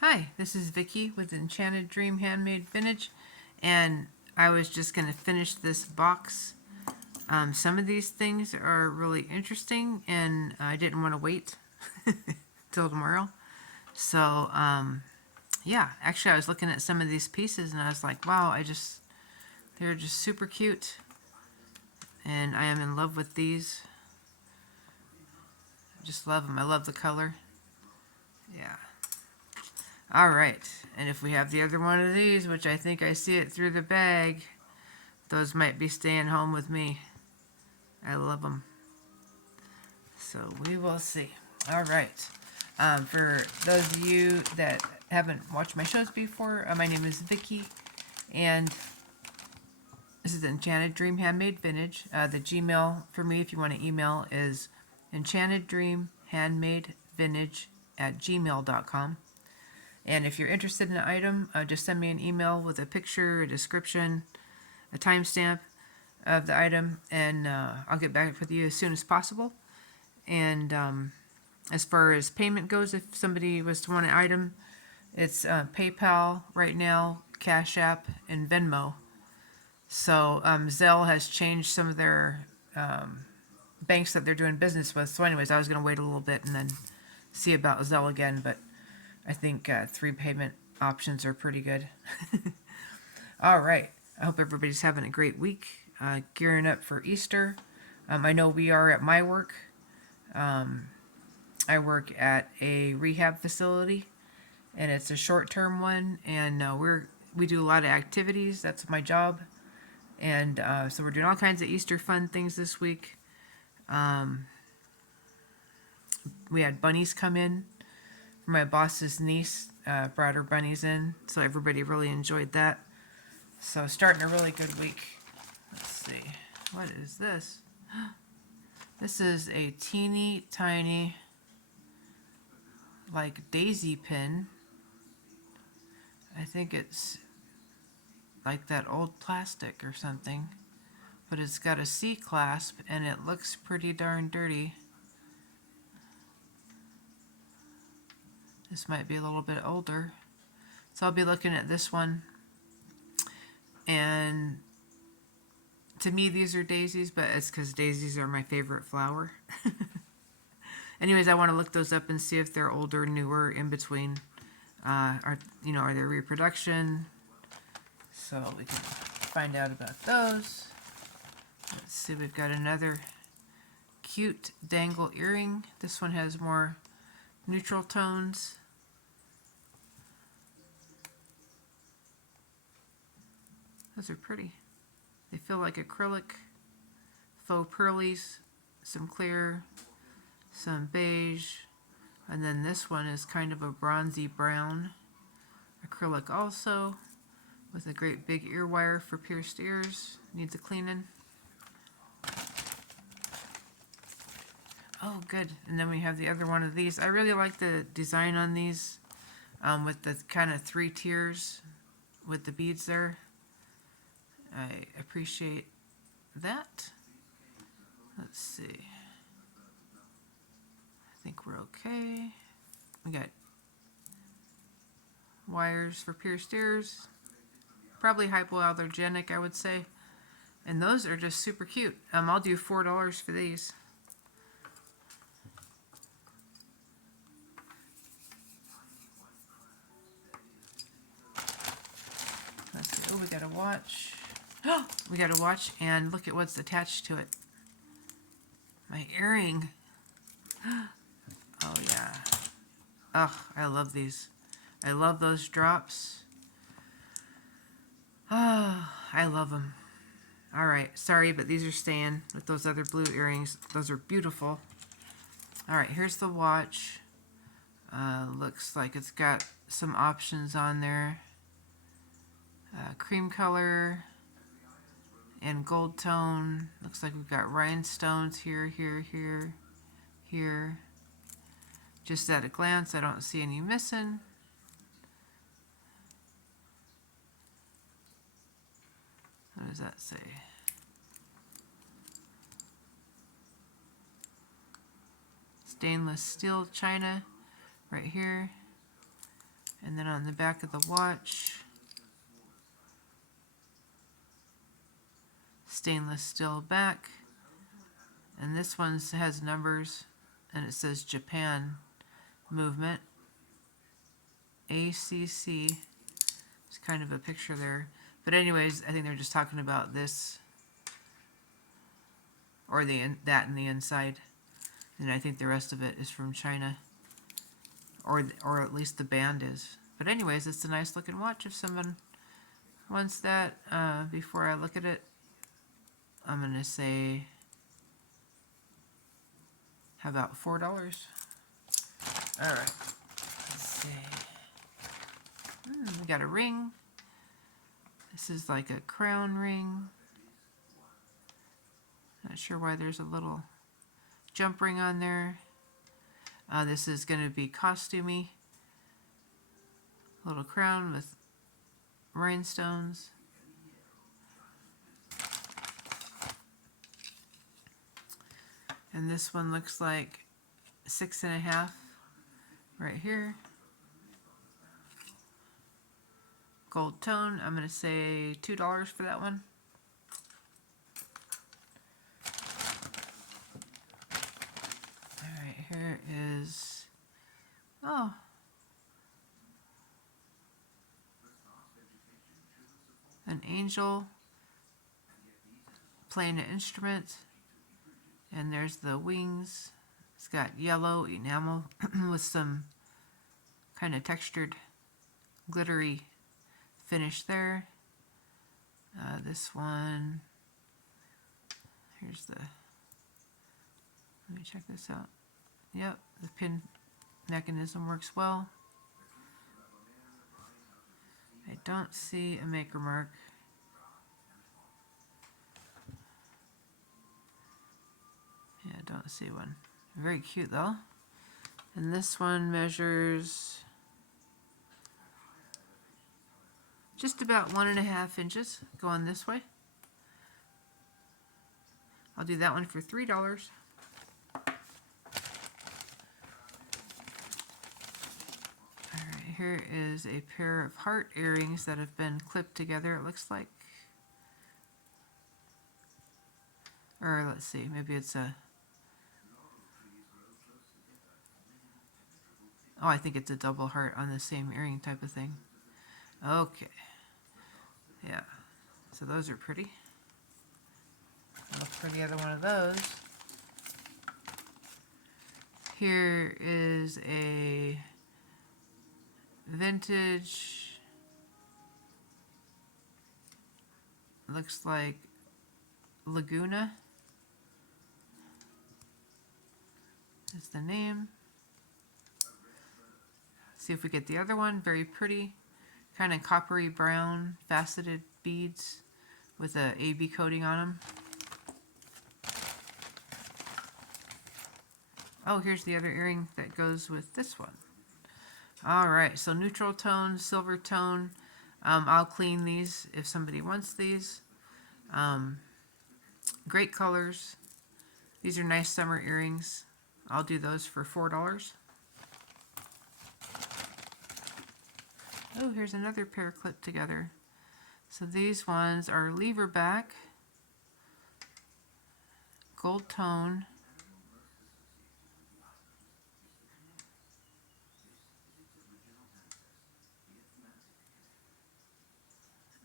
Hi, this is Vicky with Enchanted Dream Handmade Vintage, and I was just going to finish this box. Some of these things are really interesting, and I didn't want to wait till tomorrow. So, yeah, actually, I was looking at some of these pieces, and I was like, wow, they're just super cute, and I am in love with these. I just love them. I love the color. Yeah. All right, and if we have the other one of these, which I think I see it through the bag, those might be staying home with me. I love them. So we will see. All right. For those of you that haven't watched my shows before, my name is Vicky, and this is Enchanted Dream Handmade Vintage. The Gmail for me, if you want to email, is enchanteddreamhandmadevintage@gmail.com. And if you're interested in an item, just send me an email with a picture, a description, a timestamp of the item, and I'll get back with you as soon as possible. And as far as payment goes, if somebody was to want an item, it's PayPal right now, Cash App, and Venmo. So Zelle has changed some of their banks that they're doing business with. So anyways, I was going to wait a little bit and then see about Zelle again, but I think 3 payment options are pretty good. All right. I hope everybody's having a great week, gearing up for Easter. I know we are at my work. I work at a rehab facility, and it's a short-term one, and we do a lot of activities. That's my job, and so we're doing all kinds of Easter fun things this week. We had bunnies come in. My boss's niece brought her bunnies in, so everybody really enjoyed that. So starting a really good week. Let's see, what is this? This is a teeny tiny, like, daisy pin. I think it's like that old plastic or something, but it's got a C clasp and it looks pretty darn dirty. This might be a little bit older, so I'll be looking at this one. And to me, these are daisies, but it's because daisies are my favorite flower. Anyways, I want to look those up and see if they're older, newer, in between. Are they reproduction? So we can find out about those. Let's see, we've got another cute dangle earring. This one has more neutral tones. Those are pretty. They feel like acrylic, faux pearlies, some clear, some beige, and then this one is kind of a bronzy brown. Acrylic also, with a great big ear wire for pierced ears. Needs a cleaning. Oh, good. And then we have the other one of these. I really like the design on these, with the kind of 3 tiers with the beads there. I appreciate that. Let's see. I think we're okay. We got wires for pierced ears. Probably hypoallergenic, I would say. And those are just super cute. I'll do $4 for these. Let's see. Oh, we got a watch. Oh, we got a watch, and look at what's attached to it. My earring. Oh, yeah. Oh, I love these. I love those drops. Oh, I love them. All right, sorry, but these are staying with those other blue earrings. Those are beautiful. All right, here's the watch. Looks like it's got some options on there. Cream color and gold tone. Looks like we've got rhinestones here, here. Just at a glance, I don't see any missing. What does that say? Stainless steel china right here. And then on the back of the watch, stainless steel back. And this one has numbers, and it says Japan movement. ACC. It's kind of a picture there. But anyways, I think they're just talking about this, or that in the inside. And I think the rest of it is from China, or at least the band is. But anyways, it's a nice looking watch. If someone wants that, before I look at it, I'm gonna say, how about $4? All right. Let's see. We got a ring. This is like a crown ring. Not sure why there's a little jump ring on there. This is going to be costumey. Little crown with rhinestones. And this one looks like 6.5 right here. Gold tone. I'm going to say $2 for that one. Alright, here is, oh, an angel playing an instrument. And there's the wings. It's got yellow enamel with some kind of textured, glittery finish there. This one, here's the, let me check this out. Yep, the pin mechanism works well. I don't see a maker mark. Yeah, I don't see one. Very cute though. And this one measures just about 1.5 inches going this way. I'll do that one for $3. Alright, here is a pair of heart earrings that have been clipped together, it looks like. Or let's see, maybe it's a, oh, I think it's a double heart on the same earring type of thing. Okay. Yeah. So those are pretty. I'll look for the other one of those. Here is a vintage, looks like Laguna. That's the name. See if we get the other one. Very pretty, kind of coppery brown faceted beads with a AB coating on them. Oh, here's the other earring that goes with this one. Alright, so neutral tone, silver tone. I'll clean these if somebody wants these. Great colors. These are nice summer earrings. I'll do those for $4. Oh, here's another pair clipped together. So these ones are lever back, gold tone,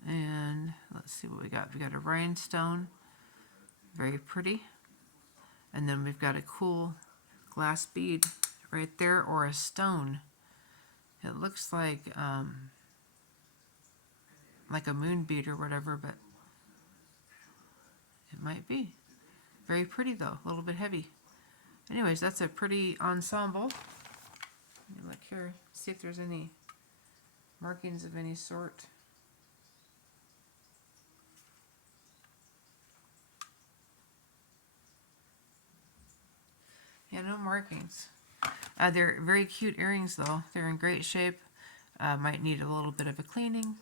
and let's see what we got. We got a rhinestone, very pretty, and then we've got a cool glass bead right there, or a stone. It looks like a moon bead or whatever, but it might be. Very pretty though, a little bit heavy. Anyways, that's a pretty ensemble. Let me look here, see if there's any markings of any sort. Yeah, no markings. They're very cute earrings though. They're in great shape. Might need a little bit of a cleaning.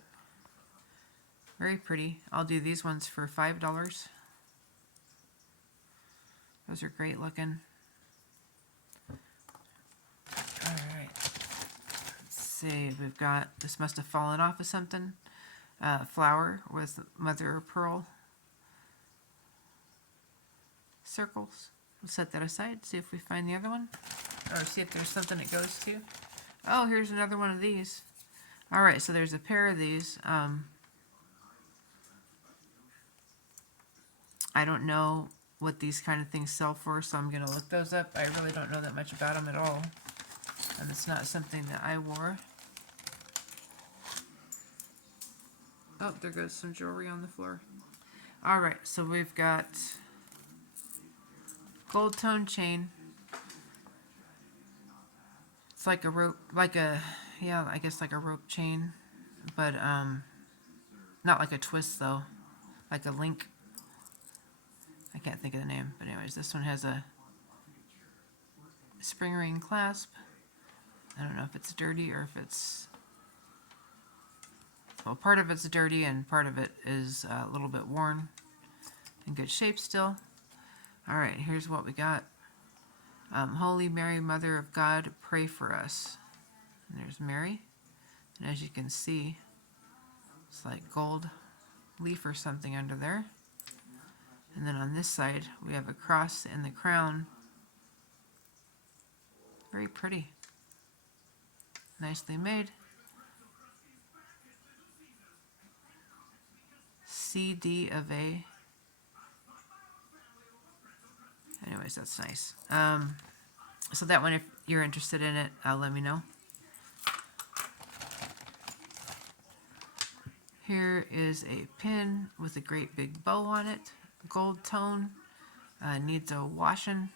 Very pretty. I'll do these ones for $5. Those are great looking. Alright. Let's see, we've got, this must have fallen off of something. Flower with mother of pearl circles. We'll set that aside, see if we find the other one, or see if there's something it goes to. Oh, here's another one of these. Alright, so there's a pair of these. I don't know what these kind of things sell for, so I'm going to look those up. I really don't know that much about them at all, and it's not something that I wore. Oh, there goes some jewelry on the floor. Alright, so we've got gold tone chain. It's like a rope, yeah, I guess like a rope chain, but not like a twist though, like a link. I can't think of the name, but anyways, this one has a spring ring clasp. I don't know if it's dirty or if it's, well, part of it's dirty and part of it is a little bit worn. In good shape still. Alright, here's what we got. Holy Mary, Mother of God, pray for us. And there's Mary. And as you can see, it's like gold leaf or something under there. And then on this side, we have a cross and the crown. Very pretty. Nicely made. CD of A. Anyways, that's nice. So that one, if you're interested in it, let me know. Here is a pin with a great big bow on it. Gold tone. Needs a washing.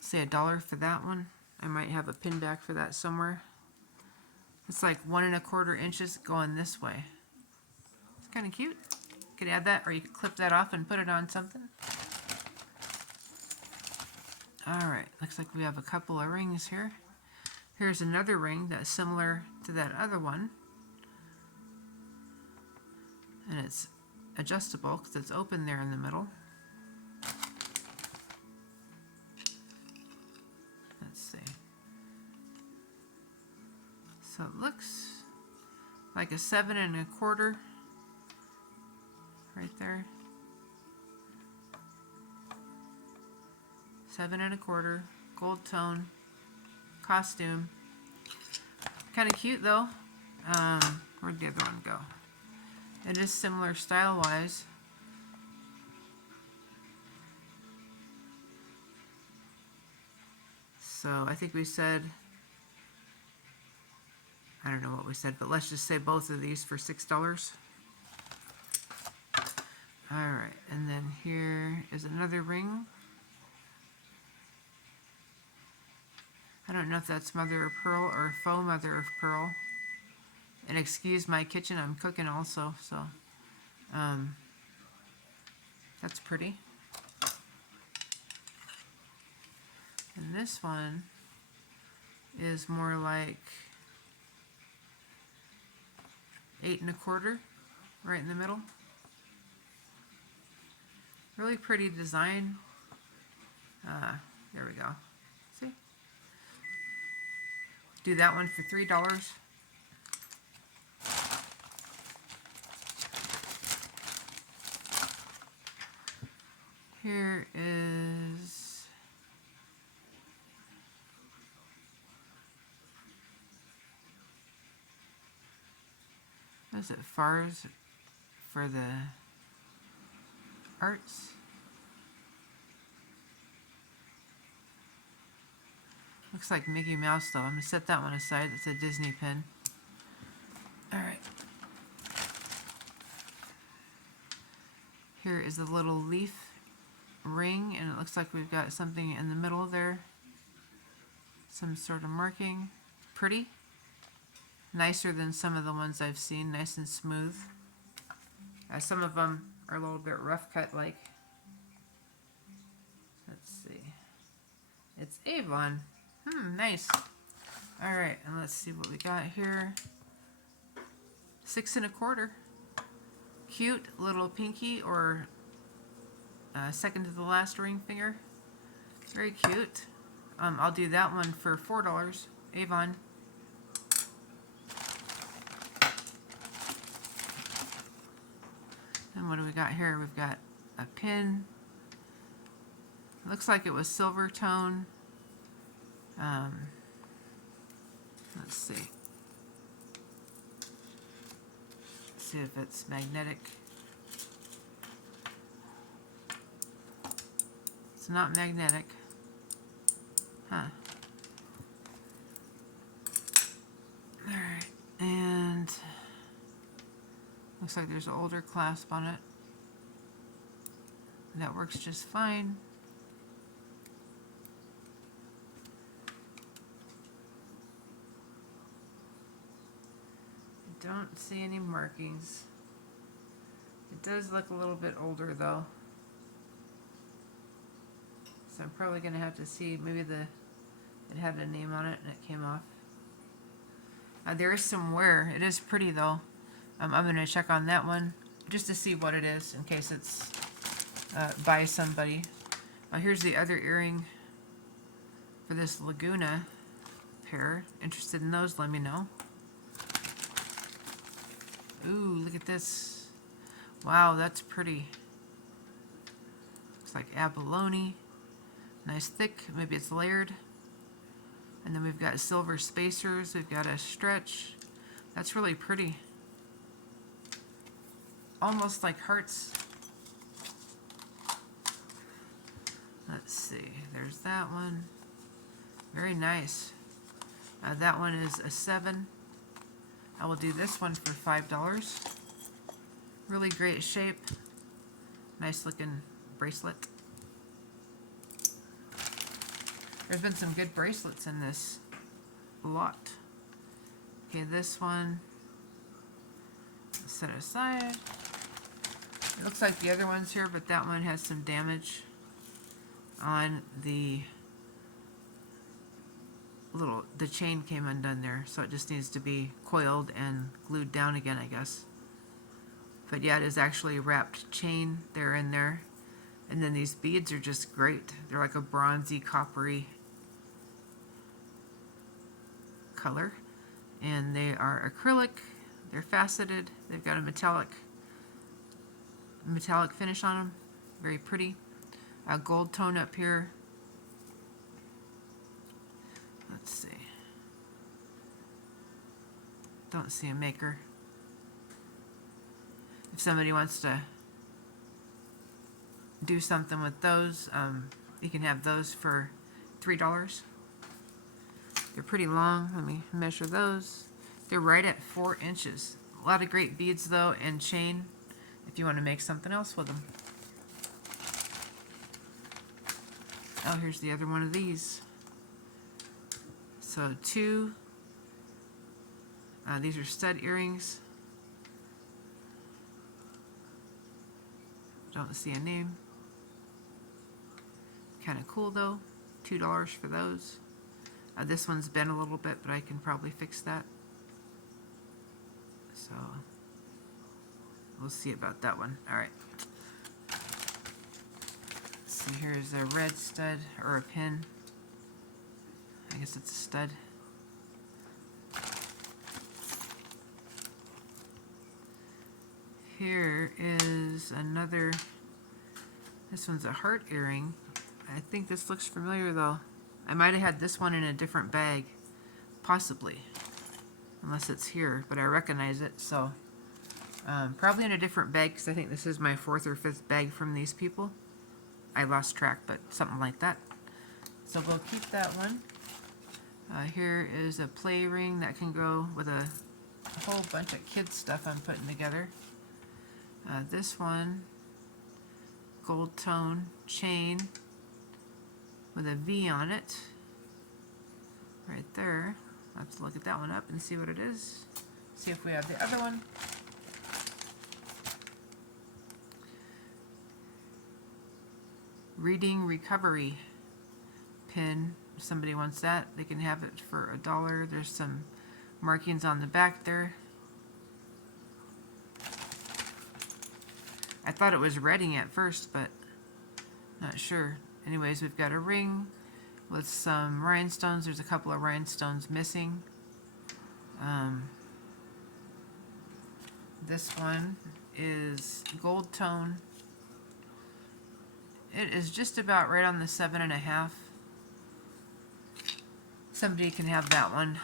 Say $1 for that one. I might have a pin back for that somewhere. It's like 1 1/4 inches going this way. It's kind of cute. You could add that, or you could clip that off and put it on something. Alright, looks like we have a couple of rings here. Here's another ring that's similar to that other one. And it's adjustable because it's open there in the middle. Let's see. So it looks like a 7 1/4 right there. 7 1/4, gold tone, costume. Kind of cute though. Where'd the other one go? It is similar style-wise. So I think we said, I don't know what we said, but let's just say both of these for $6. Alright, and then here is another ring. I don't know if that's mother of pearl or faux mother of pearl. And excuse my kitchen, I'm cooking also, so that's pretty. And this one is more like 8 1/4, right in the middle. Really pretty design. There we go. See? Do that one for $3. Here is what is it? Fars for the arts. Looks like Mickey Mouse though. I'm gonna set that one aside. It's a Disney pin. Alright. Here is a little leaf ring, and it looks like we've got something in the middle there. Some sort of marking. Pretty. Nicer than some of the ones I've seen. Nice and smooth. Some of them are a little bit rough cut like. Let's see. It's Avon. Nice. Alright, and let's see what we got here. 6 1/4. Cute little pinky or second to the last ring finger. Very cute. I'll do that one for $4. Avon. And what do we got here? We've got a pin. Looks like it was silver tone. Let's see. Let's see if it's magnetic. It's not magnetic. Huh. Alright, and looks like there's an older clasp on it. That works just fine. I don't see any markings. It does look a little bit older though. So I'm probably going to have to see, maybe it had a name on it and it came off. There is some wear. It is pretty though. I'm going to check on that one just to see what it is in case it's by somebody. Here's the other earring for this Laguna pair. Interested in those, let me know. Ooh, look at this. Wow, that's pretty. Looks like abalone. Nice thick, maybe it's layered. And then we've got silver spacers, we've got a stretch. That's really pretty. Almost like hearts. Let's see, there's that one. Very nice. That one is a 7. I will do this one for $5. Really great shape. Nice looking bracelet. There's been some good bracelets in this lot. Okay, this one, set aside. It looks like the other one's here, but that one has some damage on the chain came undone there, so it just needs to be coiled and glued down again, I guess. But yeah, it is actually a wrapped chain there in there. And then these beads are just great. They're like a bronzy, coppery color. And they are acrylic. They're faceted. They've got a metallic finish on them. Very pretty. A gold tone up here. Let's see. Don't see a maker. If somebody wants to do something with those, you can have those for $3. They're pretty long. Let me measure those. They're right at 4 inches. A lot of great beads though, and chain if you want to make something else with them. Oh, here's the other one of these. So 2. These are stud earrings. Don't see a name. Kind of cool though. $2 for those. This one's bent a little bit, but I can probably fix that. So we'll see about that one. All right. Let's see, here's a red stud or a pin. I guess it's a stud. Here is another, this one's a heart earring. I think this looks familiar though. I might have had this one in a different bag, possibly, unless it's here, but I recognize it, so probably in a different bag because I think this is my 4th or 5th bag from these people. I lost track, but something like that. So we'll keep that one. Here is a play ring that can go with a whole bunch of kids stuff I'm putting together. This one, gold tone chain with a V on it, right there. I'll have to look at that one up and see what it is. See if we have the other one. Reading recovery pin. If somebody wants that, they can have it for $1. There's some markings on the back there. I thought it was reading at first, but not sure. Anyways, we've got a ring with some rhinestones. There's a couple of rhinestones missing. This one is gold tone. It is just about right on the 7.5. Somebody can have that one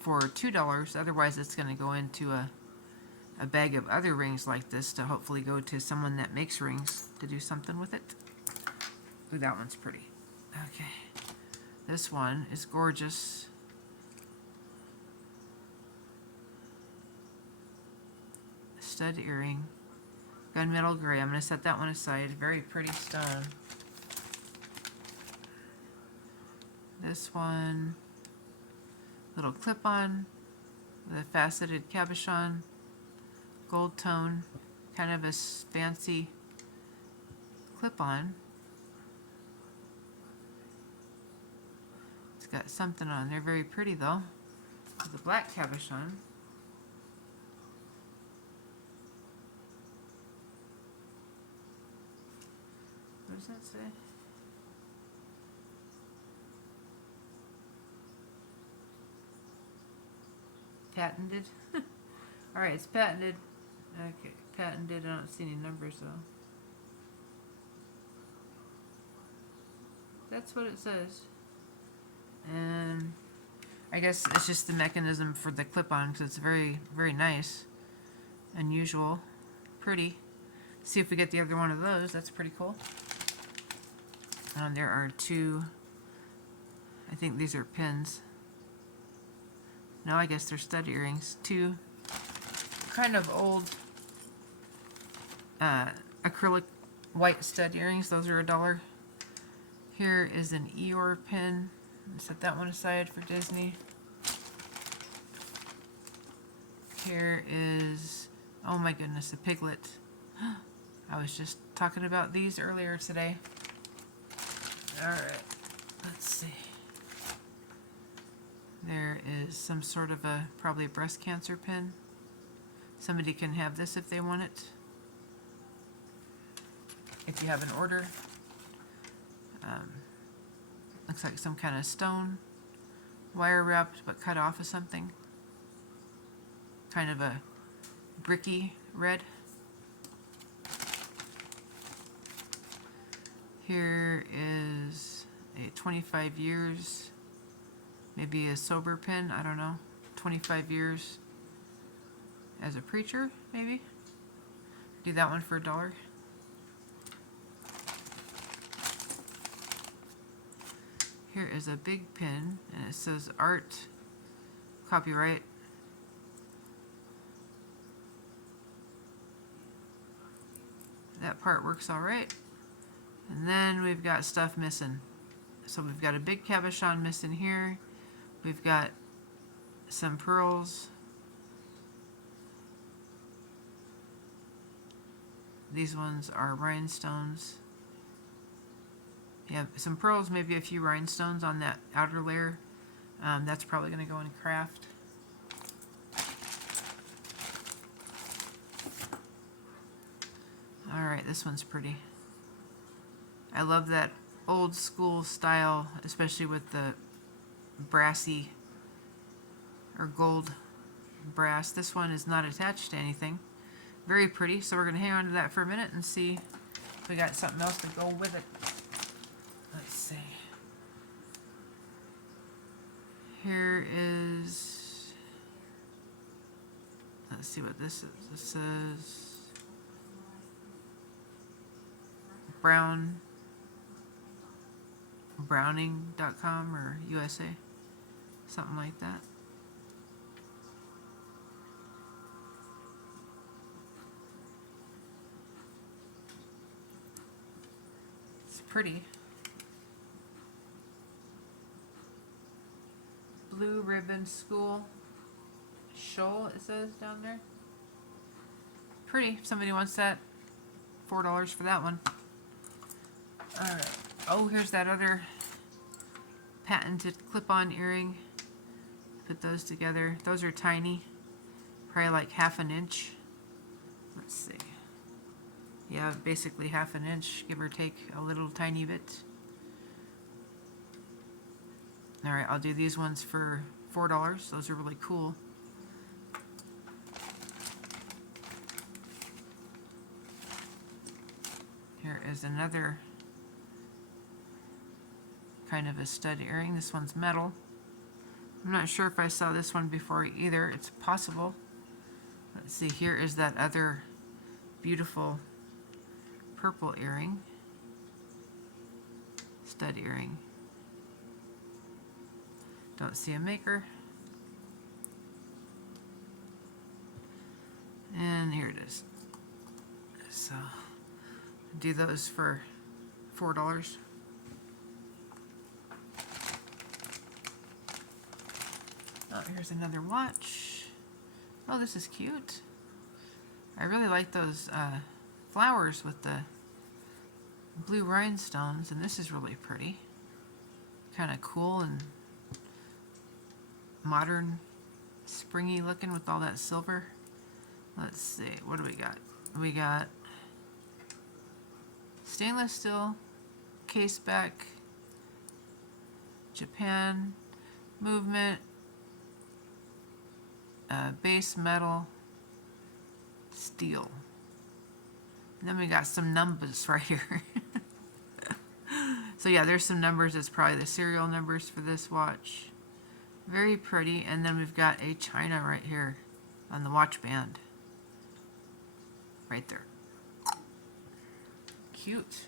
for $2. Otherwise, it's going to go into a bag of other rings like this to hopefully go to someone that makes rings to do something with it. Ooh, that one's pretty. Okay. This one is gorgeous. Stud earring. Gunmetal gray. I'm going to set that one aside. Very pretty stone. This one, little clip-on with a faceted cabochon. Gold tone. Kind of a fancy clip-on. It's got something on there. Very pretty though. With a black cabochon. What does that say? Patented. Alright, it's patented. Okay, patented. I don't see any numbers though. That's what it says. And I guess it's just the mechanism for the clip-on because it's very, very nice. Unusual. Pretty. See if we get the other one of those. That's pretty cool. There are two. I think these are pins. No, I guess they're stud earrings. Two kind of old acrylic white stud earrings. Those are $1. Here is an Eeyore pin. Set that one aside for Disney. Here is, oh my goodness, a piglet. I was just talking about these earlier today. Alright, let's see. There is some sort of a, probably a breast cancer pin. Somebody can have this if they want it. If you have an order. Looks like some kind of stone. Wire wrapped but cut off of something. Kind of a bricky red. Here is a 25 years, maybe a sober pin, I don't know. 25 years as a preacher, maybe. Do that one for $1. Here is a big pin, and it says art, copyright. That part works all right. And then we've got stuff missing. So we've got a big cabochon missing here. We've got some pearls. These ones are rhinestones. Yeah, some pearls, maybe a few rhinestones on that outer layer. That's probably going to go in craft. Alright, this one's pretty. I love that old school style, especially with the brassy or gold brass. This one is not attached to anything. Very pretty, so we're going to hang on to that for a minute and see if we got something else to go with it. Let's see. Here is, let's see what this is. This says browning.com or USA, something like that. It's pretty. Blue Ribbon School Shoal, it says down there. Pretty. If somebody wants that, $4 for that one. Alright. Oh, here's that other patented clip-on earring. Put those together. Those are tiny. Probably like ½ an inch. Let's see. Yeah, basically ½ an inch, give or take a little tiny bit. Alright, I'll do these ones for $4. Those are really cool. Here is another kind of a stud earring. This one's metal. I'm not sure if I saw this one before either. It's possible. Let's see, here is that other beautiful purple earring. Stud earring. Don't see a maker. And here it is. So, do those for $4. Oh, here's another watch. Oh, this is cute. I really like those flowers with the blue rhinestones, and this is really pretty. Kind of cool and modern, springy looking with all that silver. Let's see, what do we got? We got stainless steel, case back, Japan, movement, base metal, steel. And then we got some numbers right here. So yeah, there's some numbers. It's probably the serial numbers for this watch. Very pretty. And then we've got a china right here on the watch band. Right there. Cute.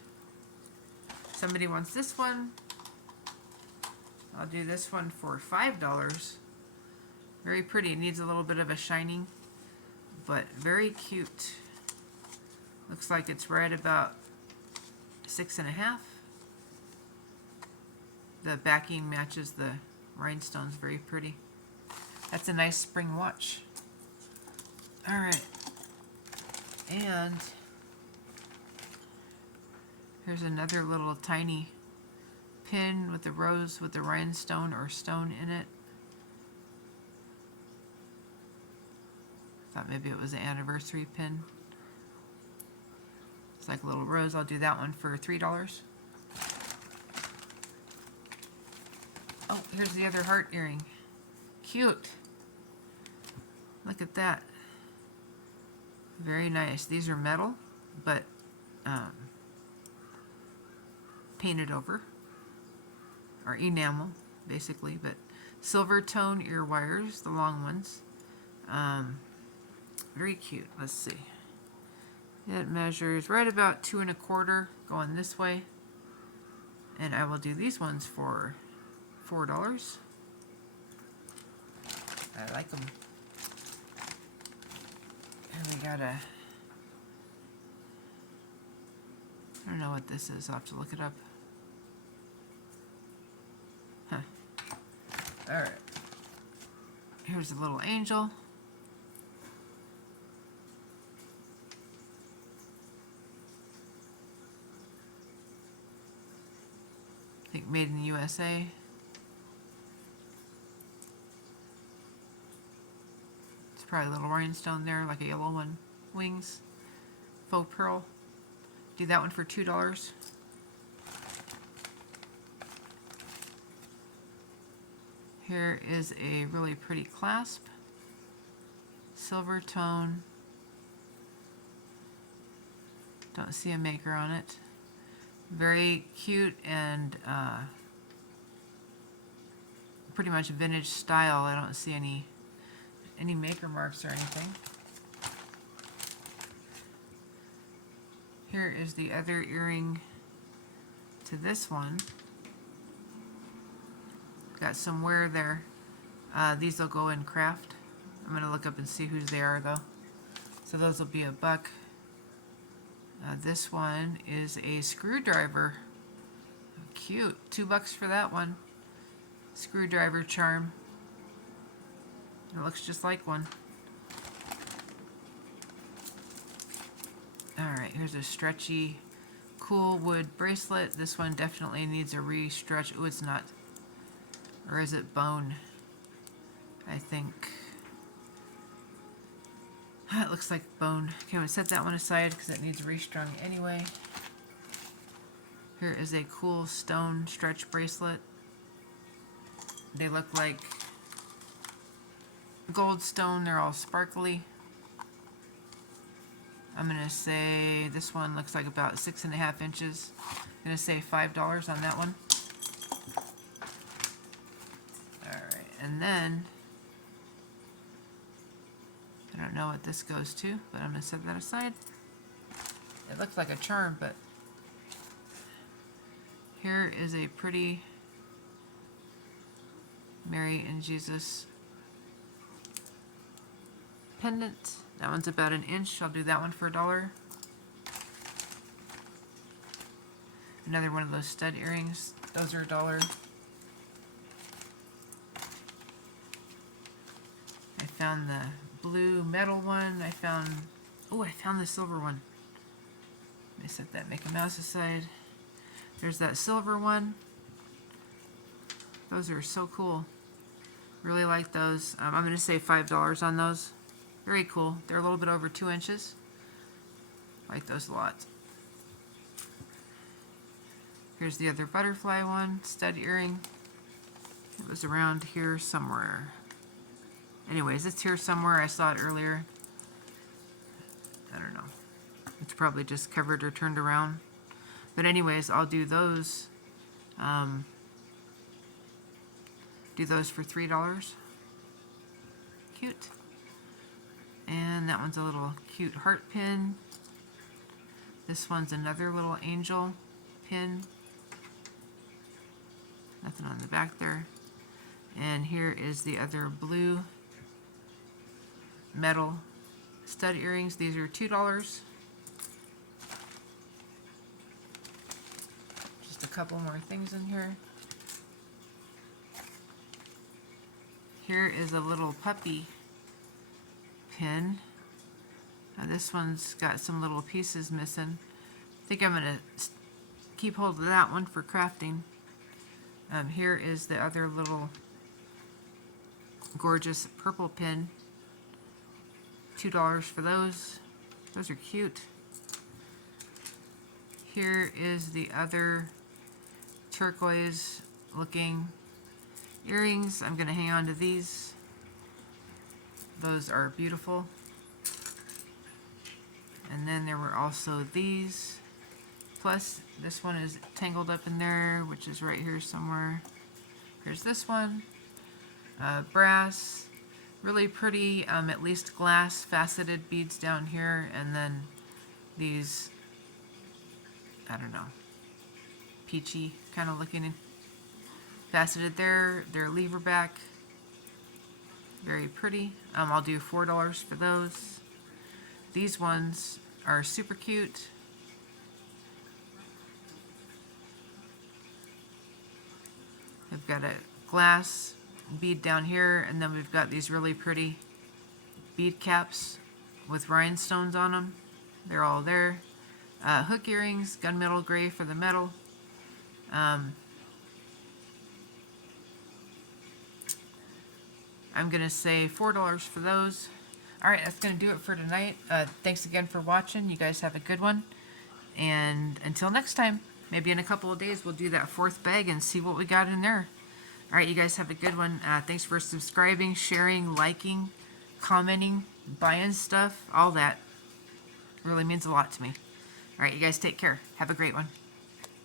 Somebody wants this one. I'll do this one for $5. Very pretty. It needs a little bit of a shining, but very cute. Looks like it's right about 6.5. The backing matches the rhinestones. Very pretty. That's a nice spring watch. All right. And here's another little tiny pin with the rose with the rhinestone or stone in it. Thought maybe it was an anniversary pin. It's like a little rose. I'll do that one for $3. Oh, here's the other heart earring. Cute. Look at that. Very nice. These are metal, but painted over. Or enamel, basically. But silver tone ear wires, the long ones. Very cute. Let's see. It measures right about 2 1/4 going this way. And I will do these ones for $4. I like them. And we got a, I don't know what this is. I'll have to look it up. Huh. Alright. Here's a little angel. I think made in the USA. It's probably a little rhinestone there, like a yellow one. Wings. Faux pearl. Do that one for $2. Here is a really pretty clasp. Silver tone. Don't see a maker on it. Very cute and pretty much vintage style. I don't see any maker marks or anything. Here is the other earring to this one. Got some wear there. These will go in craft. I'm going to look up and see whose they are though. So those will be $1. This one is a screwdriver. Cute. $2 for that one. Screwdriver charm. It looks just like one. Alright, here's a stretchy, cool wood bracelet. This one definitely needs a re-stretch. Oh, it's not. Or is it bone? I think. It looks like bone. Okay, I'm going to set that one aside because it needs restrung anyway. Here is a cool stone stretch bracelet. They look like gold stone. They're all sparkly. I'm going to say this one looks like about 6.5 inches. I'm going to say $5 on that one. Alright, and then I don't know what this goes to, but I'm going to set that aside. It looks like a charm, but here is a pretty Mary and Jesus pendant. That one's about an inch. I'll do that one for $1. Another one of those stud earrings. Those are $1. I found the blue metal one. I found the silver one. Let me set that Mickey Mouse aside. There's that silver one. Those are so cool. Really like those. I'm going to say $5 on those. Very cool. They're a little bit over 2 inches. Like those a lot. Here's the other butterfly one, stud earring. It was around here somewhere. Anyways, it's here somewhere. I saw it earlier. I don't know. It's probably just covered or turned around. But anyways, I'll do those. Do those for $3. Cute. And that one's a little cute heart pin. This one's another little angel pin. Nothing on the back there. And here is the other blue metal stud earrings. These are $2. Just a couple more things in here. Here is a little puppy pin. Now this one's got some little pieces missing. I think I'm going to keep hold of that one for crafting. Here is the other little gorgeous purple pin. $2 for those. Those are cute. Here is the other turquoise looking earrings. I'm going to hang on to these. Those are beautiful. And then there were also these. Plus, this one is tangled up in there, which is right here somewhere. Here's this one. Brass. Really pretty, at least glass faceted beads down here. And then these, I don't know, peachy kind of looking faceted there. They're lever back. Very pretty. I'll do $4 for those. These ones are super cute. They've got a glass bead down here, and then we've got these really pretty bead caps with rhinestones on them. They're all there. Hook earrings, gunmetal gray for the metal. I'm going to say $4 for those. Alright, that's going to do it for tonight. Thanks again for watching. You guys have a good one. And until next time, maybe in a couple of days, we'll do that 4th bag and see what we got in there. Alright, you guys have a good one. Thanks for subscribing, sharing, liking, commenting, buying stuff. All that really means a lot to me. Alright, you guys take care. Have a great one.